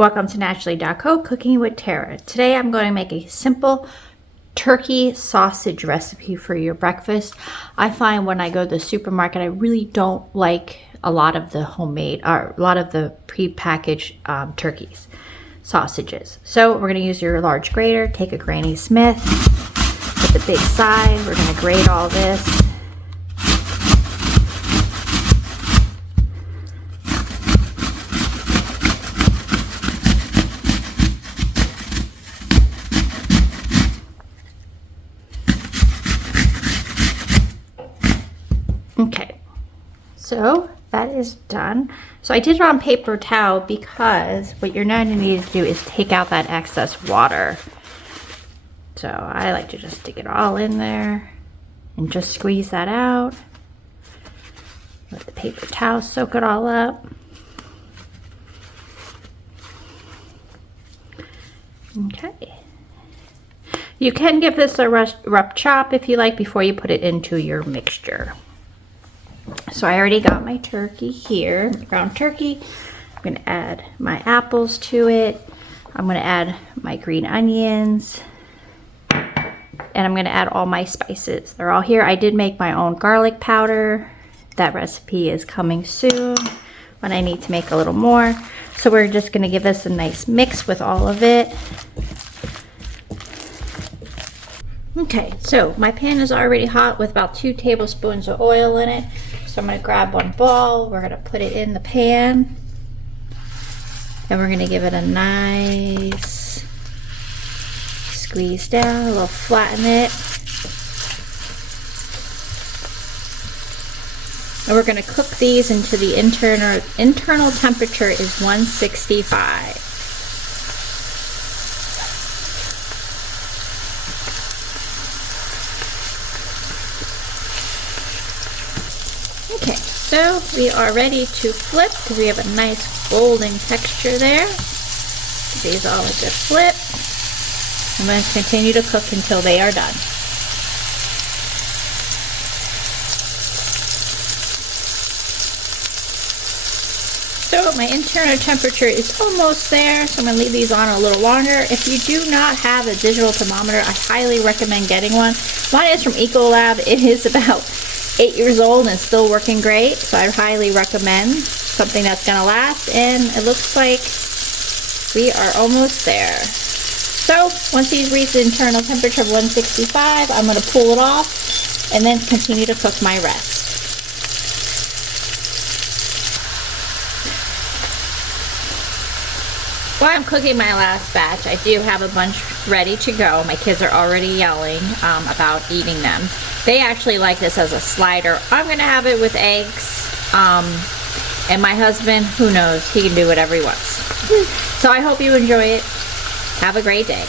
Welcome to Naturally.co Cooking with Tara. Today I'm going to make a simple turkey sausage recipe for your breakfast. I find when I go to the supermarket I really don't like a lot of the homemade or a lot of the pre-packaged turkeys sausages. So we're going to use your large grater. Take a Granny Smith with the big side. We're going to grate all this. Okay, so that is done. So I did it on paper towel because what you're now going to need to do is take out that excess water. So I like to just stick it all in there and just squeeze that out. Let the paper towel soak it all up. Okay. You can give this a rough chop if you like before you put it into your mixture. So I already got my turkey here, ground turkey. I'm going to add my apples to it. I'm going to add my green onions. And I'm going to add all my spices. They're all here. I did make my own garlic powder. That recipe is coming soon when I need to make a little more. So we're just going to give this a nice mix with all of it. Okay, so my pan is already hot with about 2 tablespoons of oil in it. So I'm going to grab one ball, we're going to put it in the pan, and we're going to give it a nice squeeze down, a little flatten it. And we're going to cook these until the internal temperature is 165. Okay, so we are ready to flip because we have a nice golden texture there. Give these all a good flip. I'm going to continue to cook until they are done. So my internal temperature is almost there, so I'm going to leave these on a little longer. If you do not have a digital thermometer, I highly recommend getting one. Mine is from Ecolab. It is about 8 years old and it's still working great, so I highly recommend something that's going to last. And it looks like we are almost there. So once these reach the internal temperature of 165, I'm going to pull it off and then continue to cook my rest. While I'm cooking my last batch, I do have a bunch ready to go. My kids are already yelling about eating them. They actually like this as a slider. I'm going to have it with eggs. And my husband, who knows, he can do whatever he wants. So I hope you enjoy it. Have a great day.